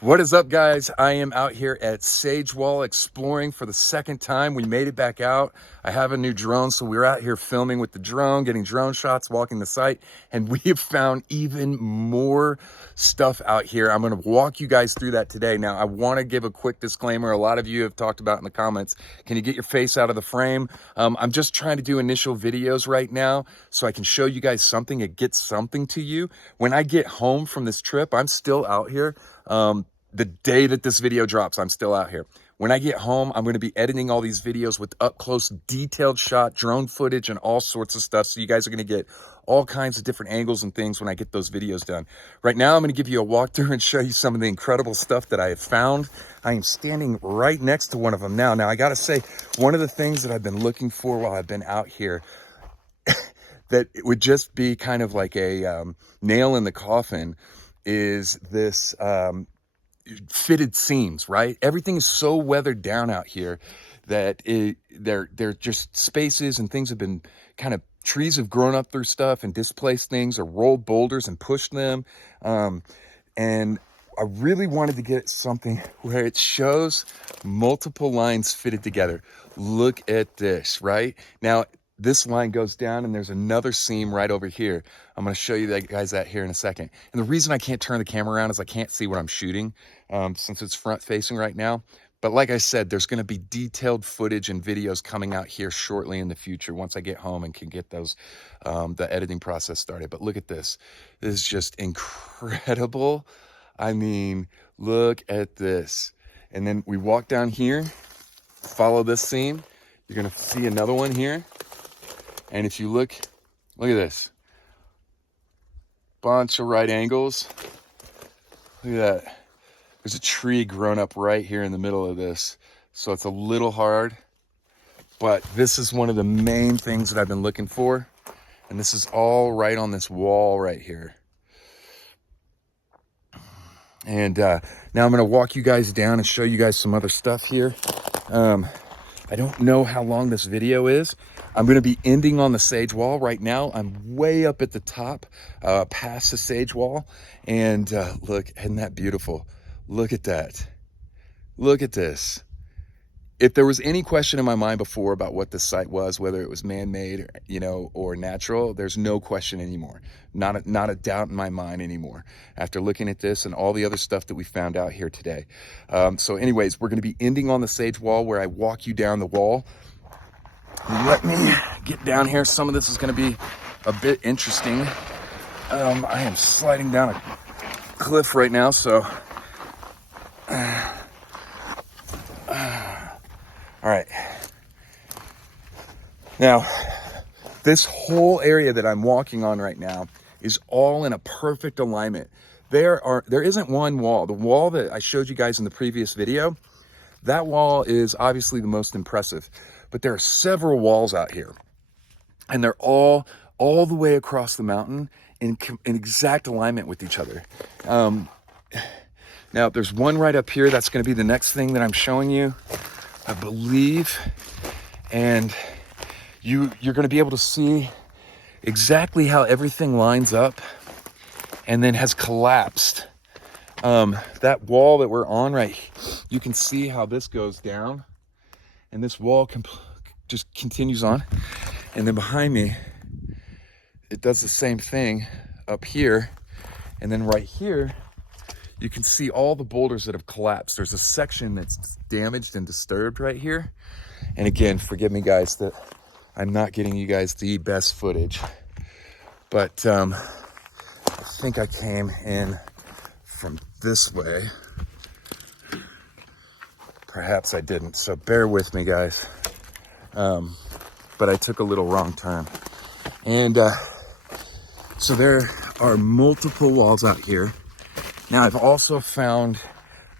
What is up, guys? I am out here at Sage Wall exploring for the second time. We made it back out. I have a new drone, so we're out here filming with the drone, getting drone shots, walking the site, and we have found even more stuff out here. I'm going to walk you guys through that today. Now, I want to give a quick disclaimer. A lot of you have talked about in the comments, can you get your face out of the frame? I'm just trying to do initial videos right now so I can show you guys something. It gets something to you. When I get home from this trip, I'm still out here. The day that this video drops, I'm still out here. When I get home, I'm going to be editing all these videos with up close, detailed shot, drone footage, and all sorts of stuff. So you guys are going to get all kinds of different angles and things when I get those videos done. Right now, I'm going to give you a walkthrough and show you some of the incredible stuff that I have found. I am standing right next to one of them now. Now, I got to say, one of the things that I've been looking for while I've been out here that it would just be kind of like a nail in the coffin is this fitted seams, right? Everything is so weathered down out here that they're just spaces, and things have been kind of, trees have grown up through stuff and displaced things or rolled boulders and pushed them. And I really wanted to get something where it shows multiple lines fitted together. Look at this, right? Now, this line goes down and there's another seam right over here. I'm going to show you guys that here in a second. And the reason I can't turn the camera around is I can't see what I'm shooting since it's front facing right now. But like I said, there's going to be detailed footage and videos coming out here shortly in the future once I get home and can get those, the editing process started. But look at this. This is just incredible. I mean, look at this. And then we walk down here, follow this seam. You're going to see another one here. And if you look at this. Bunch of right angles. Look at that. There's a tree grown up right here in the middle of this. So it's a little hard. But this is one of the main things that I've been looking for. And this is all right on this wall right here. And now I'm going to walk you guys down and show you guys some other stuff here. I don't know how long this video is. I'm going to be ending on the sage wall right now. I'm way up at the top, past the sage wall. And look, isn't that beautiful? Look at that. Look at this. If there was any question in my mind before about what this site was, whether it was man-made, or natural, there's no question anymore. Not a doubt in my mind anymore after looking at this and all the other stuff that we found out here today. So anyways, we're going to be ending on the sage wall where I walk you down the wall. Let me get down here. Some of this is going to be a bit interesting. I am sliding down a cliff right now, so... All right. Now, this whole area that I'm walking on right now is all in a perfect alignment. There isn't one wall. The wall that I showed you guys in the previous video, that wall is obviously the most impressive. But there are several walls out here, and they're all the way across the mountain in exact alignment with each other. Now, there's one right up here. That's going to be the next thing that I'm showing you, I believe. And you're going to be able to see exactly how everything lines up and then has collapsed. That wall that we're on you can see how this goes down. And this wall just continues on. And then behind me, it does the same thing up here. And then right here, you can see all the boulders that have collapsed. There's a section that's damaged and disturbed right here. And again, forgive me guys that I'm not getting you guys the best footage. But I think I came in from this way. Perhaps I didn't, so bear with me guys. But I took a little wrong turn. And so there are multiple walls out here. Now I've also found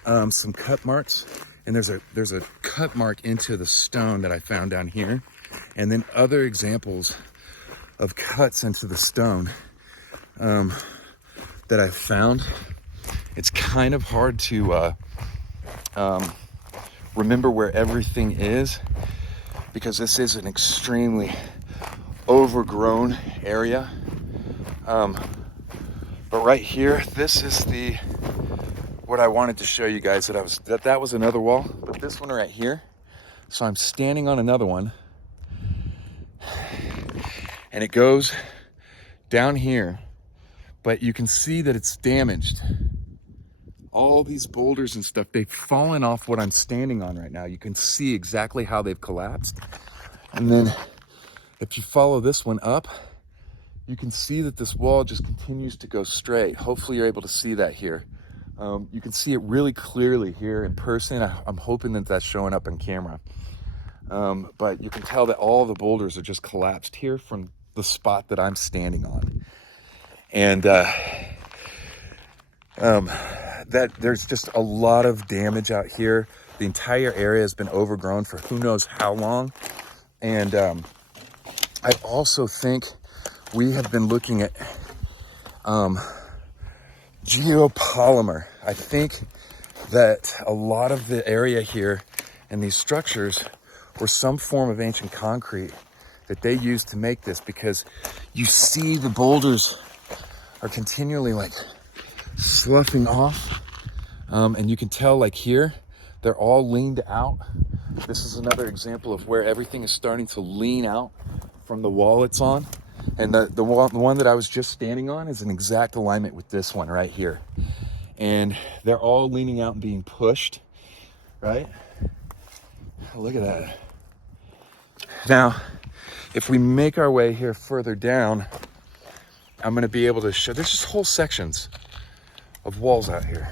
some cut marks, and there's a cut mark into the stone that I found down here, and then other examples of cuts into the stone that I've found. It's kind of hard to remember where everything is because this is an extremely overgrown area. But right here, this is the what I wanted to show you guys, that was another wall, but this one right here. So I'm standing on another one, and it goes down here, but you can see that it's damaged. All these boulders and stuff, they've fallen off what I'm standing on right now. You can see exactly how they've collapsed. And then if you follow this one up, you can see that this wall just continues to go straight. Hopefully you're able to see that here. You can see it really clearly here in person. I'm hoping that that's showing up on camera. But you can tell that all the boulders are just collapsed here from the spot that I'm standing on. And that there's just a lot of damage out here. The entire area has been overgrown for who knows how long. And I also think we have been looking at geopolymer. I think that a lot of the area here and these structures were some form of ancient concrete that they used to make this, because you see the boulders are continually like sloughing off, and you can tell like here they're all leaned out. This is another example of where everything is starting to lean out from the wall it's on, and the one that I was just standing on is in exact alignment with this one right here, and they're all leaning out and being pushed, right? Look at that. Now if we make our way here further down, I'm going to be able to show, there's just whole sections of walls out here.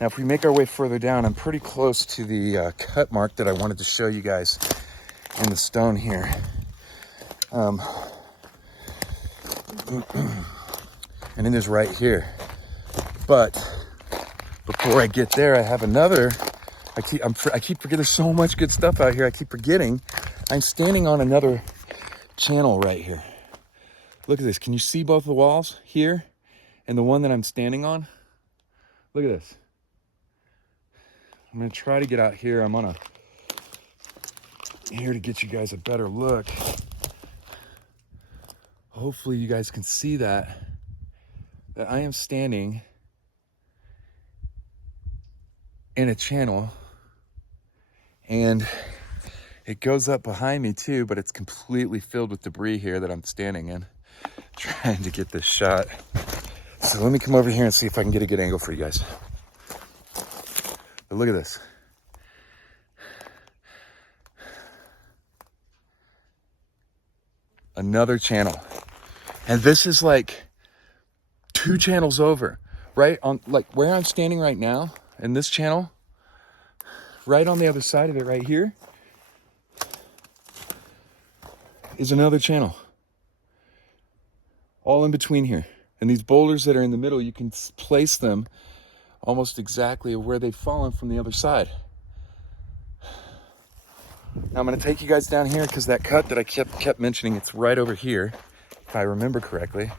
Now, if we make our way further down, I'm pretty close to the cut mark that I wanted to show you guys in the stone here. And it is right here. But before I get there, I have another, I keep forgetting, there's so much good stuff out here, I keep forgetting. I'm standing on another channel right here. Look at this. Can you see both the walls here and the one that I'm standing on? Look at this. I'm going to try to get out here. I'm on here to get you guys a better look. Hopefully you guys can see that I am standing in a channel, and it goes up behind me too, but it's completely filled with debris here that I'm standing in, trying to get this shot. So let me come over here and see if I can get a good angle for you guys. But look at this. Another channel. And this is like 2 channels over, right on, like where I'm standing right now in this channel, right on the other side of it right here is another channel. All in between here. And these boulders that are in the middle, you can place them almost exactly where they've fallen from the other side. Now I'm going to take you guys down here because that cut that I kept mentioning, it's right over here, if I remember correctly.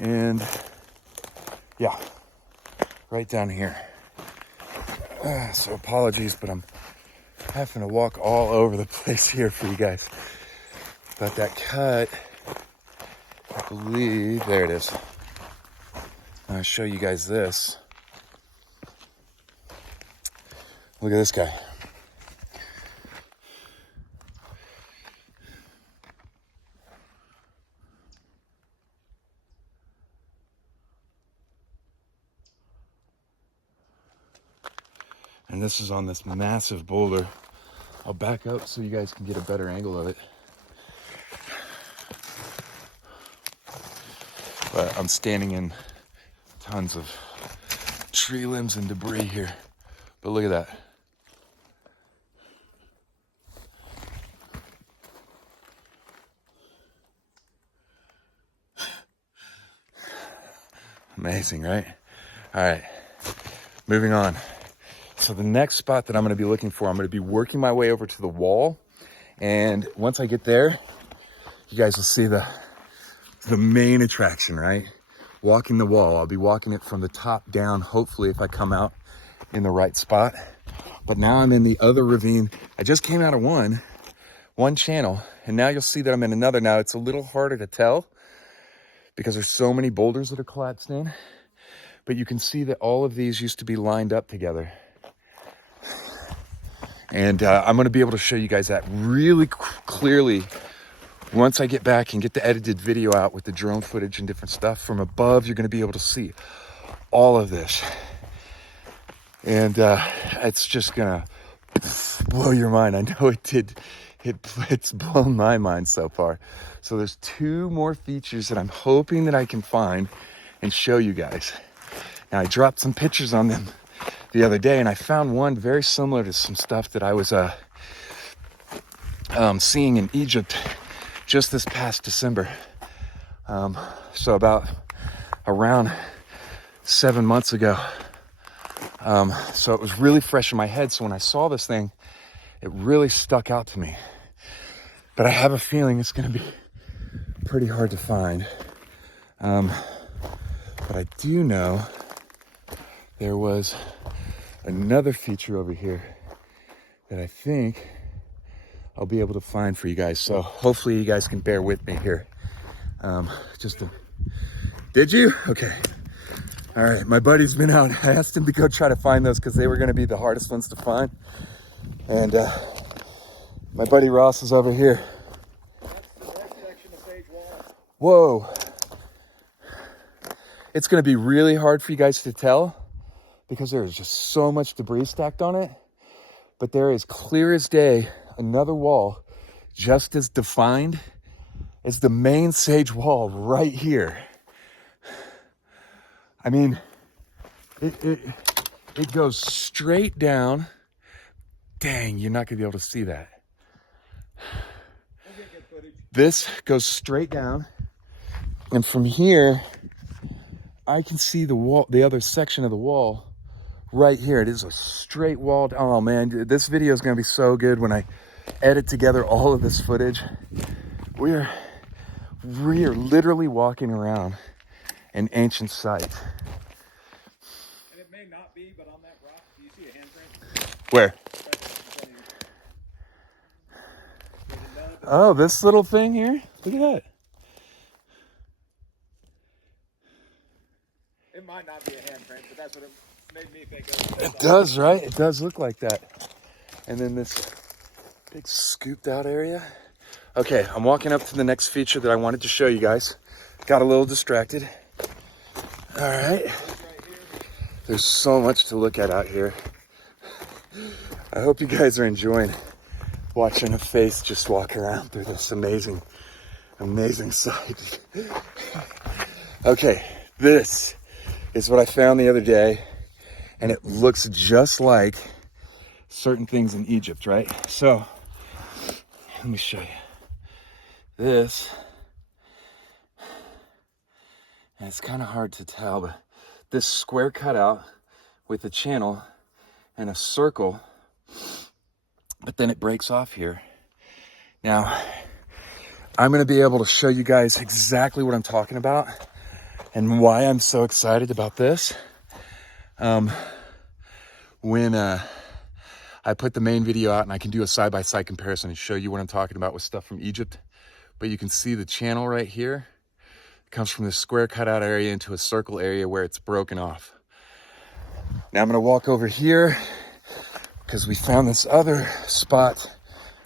And yeah, right down here. So apologies, but I'm having to walk all over the place here for you guys. But that cut, I believe, there it is. I'll show you guys this. Look at this guy. And this is on this massive boulder. I'll back up so you guys can get a better angle of it. But I'm standing in tons of tree limbs and debris here. But look at that. Amazing, right? All right, moving on. So the next spot that I'm going to be looking for, I'm going to be working my way over to the wall. And once I get there, you guys will see the main attraction, right? Walking the wall. I'll be walking it from the top down, hopefully, if I come out in the right spot. But now I'm in the other ravine. I just came out of one channel, and now you'll see that I'm in another. Now it's a little harder to tell because there's so many boulders that are collapsed in. But you can see that all of these used to be lined up together. And I'm going to be able to show you guys that really clearly once I get back and get the edited video out with the drone footage and different stuff. From above, you're going to be able to see all of this. And it's just going to blow your mind. I know it did. It's blown my mind so far. So there's 2 more features that I'm hoping that I can find and show you guys. Now, I dropped some pictures on them the other day, and I found one very similar to some stuff that I was seeing in Egypt just this past December. So about around 7 months ago. So it was really fresh in my head. So when I saw this thing, it really stuck out to me. But I have a feeling it's going to be pretty hard to find. But I do know there was another feature over here that I think I'll be able to find for you guys. So hopefully you guys can bear with me here. Did you? Okay. All right, my buddy's been out. I asked him to go try to find those because they were going to be the hardest ones to find. And my buddy Ross is over here. That's the section of sage wall. Whoa. It's going to be really hard for you guys to tell because there is just so much debris stacked on it. But there is clear as day another wall just as defined as the main sage wall right here. I mean, it goes straight down. Dang, you're not gonna be able to see that. This goes straight down, and from here, I can see the wall, the other section of the wall right here. It is a straight wall. Oh man, this video is gonna be so good when I edit together all of this footage. We are literally walking around an ancient site. And it may not be, but on that rock, do you see a handprint? Where? Oh, this little thing here? Look at that. It might not be a handprint, but that's what it made me think of. It does, right? It does look like that. And then this big scooped out area. Okay, I'm walking up to the next feature that I wanted to show you guys. Got a little distracted. All right. There's so much to look at out here. I hope you guys are enjoying watching a face just walk around through this amazing, amazing sight. Okay, this is what I found the other day, and it looks just like certain things in Egypt, right? So, let me show you. This, and it's kind of hard to tell, but this square cutout with a channel and a circle, but then it breaks off here. Now, I'm going to be able to show you guys exactly what I'm talking about and why I'm so excited about this. When I put the main video out, and I can do a side-by-side comparison and show you what I'm talking about with stuff from Egypt. But you can see the channel right here. It comes from this square cutout area into a circle area where it's broken off. Now I'm going to walk over here because we found this other spot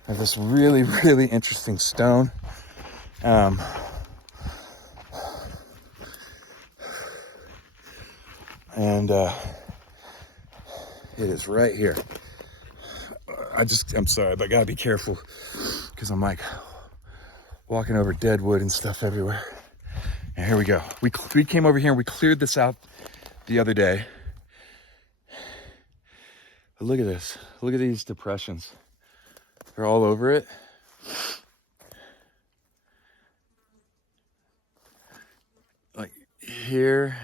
of this really, really interesting stone. And it is right here. I'm sorry, but I gotta be careful because I'm like walking over dead wood and stuff everywhere. And here we go. We came over here and we cleared this out the other day. But look at this. Look at these depressions. They're all over it. Like here,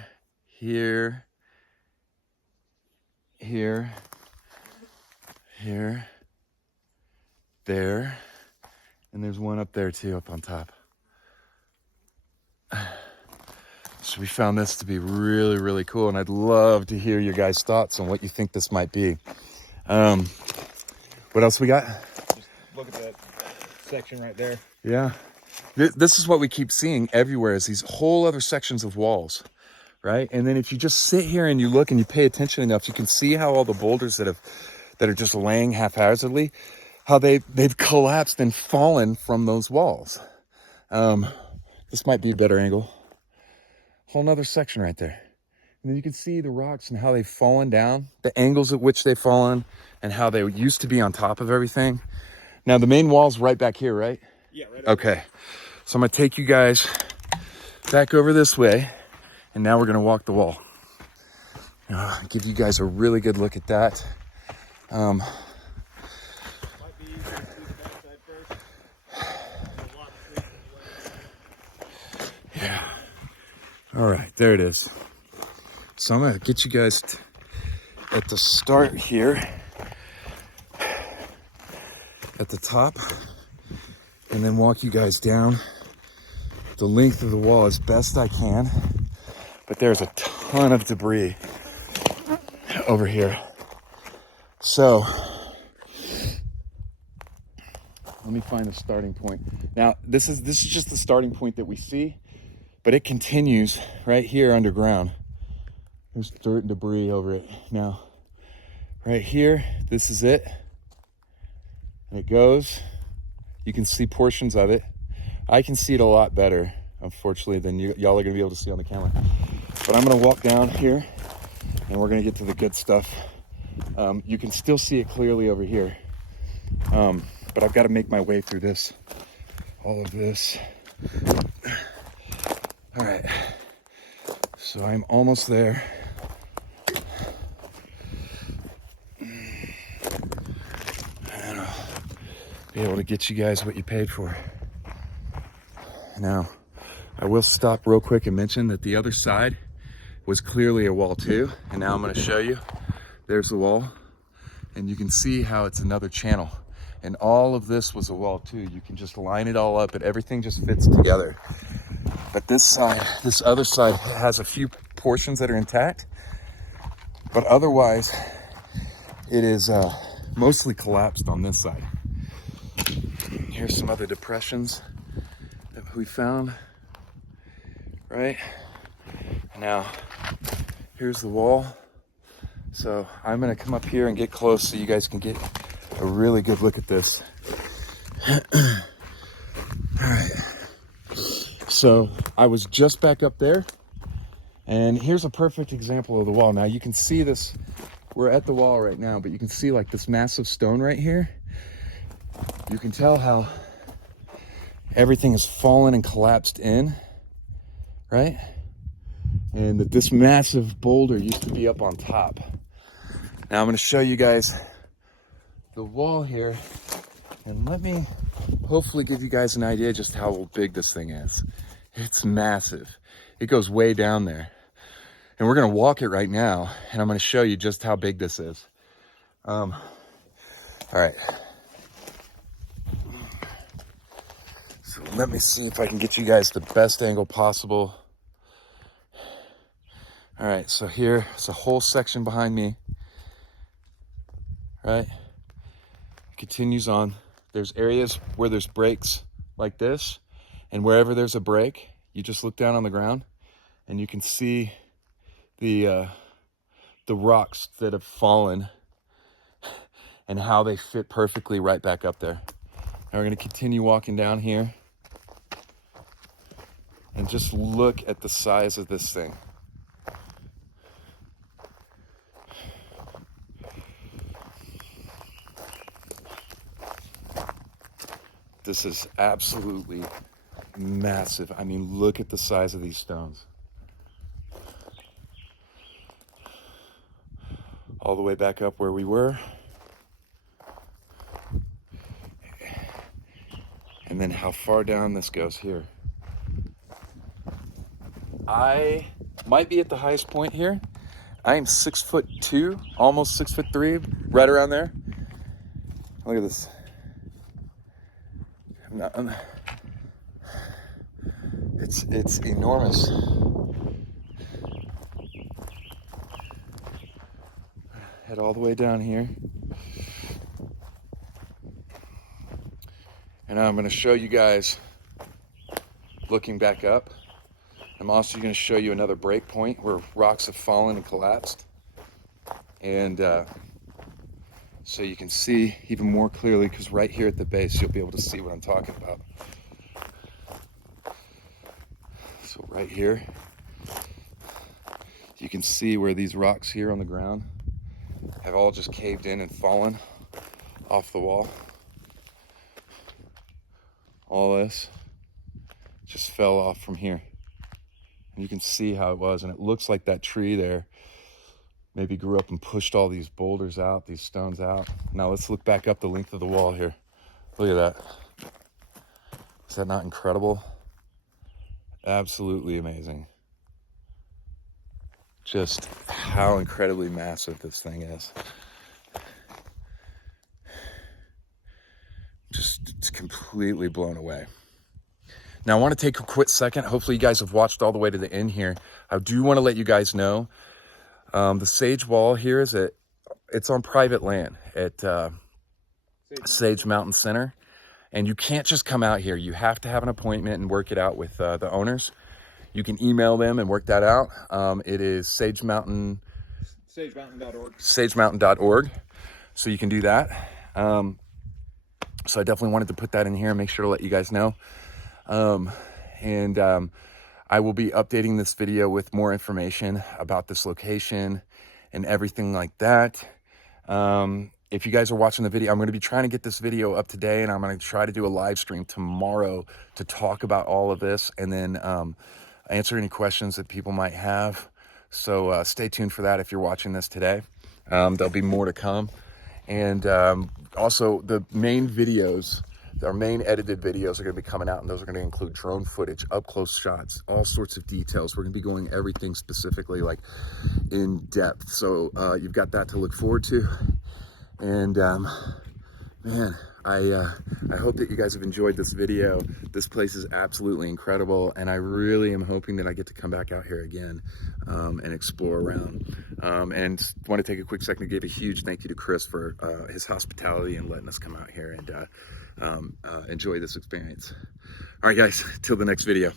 here, here, here, there, and there's one up there too, up on top. So we found this to be really, really cool, and I'd love to hear your guys' thoughts on what you think this might be. What else we got? Just look at that section right there. Yeah. this is what we keep seeing everywhere, is these whole other sections of walls, right? And then if you just sit here and you look and you pay attention enough, you can see how all the boulders that are just laying haphazardly, how they've collapsed and fallen from those walls. This might be a better angle. Whole nother section right there. And then you can see the rocks and how they've fallen down, the angles at which they've fallen, and how they used to be on top of everything. Now the main wall's right back here, right? Yeah, right. Okay. So I'm gonna take you guys back over this way, and now we're gonna walk the wall. Give you guys a really good look at that. Might be easier to do the backside first. There's a lot of trees in the way. Yeah. All right, there it is. So I'm gonna get you guys at the start here, at the top, and then walk you guys down the length of the wall as best I can. But there's a ton of debris over here. So let me find a starting point. Now this is just the starting point that we see, but it continues right here underground. There's dirt and debris over it. Now right here, this is it, and it goes. You can see portions of it. I can see it a lot better, unfortunately, than y'all are gonna be able to see on the camera. But I'm gonna walk down here and we're gonna get to the good stuff. You can still see it clearly over here. But I've gotta make my way through this, all of this. All right, so I'm almost there. And I'll be able to get you guys what you paid for. Now, I will stop real quick and mention that the other side was clearly a wall too. And now I'm gonna show you. There's the wall. And you can see how it's another channel. And all of this was a wall too. You can just line it all up and everything just fits together. But this side, this other side has a few portions that are intact. But otherwise, it is mostly collapsed on this side. Here's some other depressions that we found, right? Now, here's the wall. So I'm gonna come up here and get close so you guys can get a really good look at this. All right. So I was just back up there, and here's a perfect example of the wall. Now you can see this, we're at the wall right now, but you can see like this massive stone right here. You can tell how everything has fallen and collapsed in, right? And that this massive boulder used to be up on top. Now I'm gonna show you guys the wall here, and let me hopefully give you guys an idea just how big this thing is. It's massive. It goes way down there. And we're gonna walk it right now, and I'm gonna show you just how big this is. All right. So let me see if I can get you guys the best angle possible. All right, so here, it's a whole section behind me, right? It continues on. There's areas where there's breaks like this, and wherever there's a break, you just look down on the ground and you can see the rocks that have fallen and how they fit perfectly right back up there. Now we're gonna continue walking down here and just look at the size of this thing. This is absolutely massive. I mean, look at the size of these stones. All the way back up where we were. And then how far down this goes here. I might be at the highest point here. I am 6'2", almost 6'3", right around there. Look at this. It's enormous. Head all the way down here. And now I'm going to show you guys looking back up. I'm also going to show you another break point where rocks have fallen and collapsed. And so you can see even more clearly, because right here at the base, you'll be able to see what I'm talking about. So right here, you can see where these rocks here on the ground have all just caved in and fallen off the wall. All this just fell off from here. And you can see how it was, and it looks like that tree there maybe grew up and pushed all these boulders out, these stones out. Now let's look back up the length of the wall here. Look at that. Is that not incredible? Absolutely amazing. Just how incredibly massive this thing is. Just, it's completely blown away. Now I want to take a quick second. Hopefully you guys have watched all the way to the end here. I do want to let you guys know the Sage Wall here it's on private land at Sage Mountain Center. And you can't just come out here. You have to have an appointment and work it out with the owners. You can email them and work that out. It is sagemountain.org. Sagemountain.org. So you can do that. So I definitely wanted to put that in here and make sure to let you guys know. I will be updating this video with more information about this location and everything like that. If you guys are watching the video, I'm going to be trying to get this video up today, and I'm going to try to do a live stream tomorrow to talk about all of this and then answer any questions that people might have. So stay tuned for that if you're watching this today. There'll be more to come. And also the main videos, our main edited videos are going to be coming out, and those are going to include drone footage, up close shots, all sorts of details. We're going to be going everything specifically, like in depth. So you've got that to look forward to. And man, I hope that you guys have enjoyed this video. This place is absolutely incredible, and I really am hoping that I get to come back out here again and explore around. And want to take a quick second to give a huge thank you to Chris for his hospitality and letting us come out here and enjoy this experience. All right, guys, till the next video.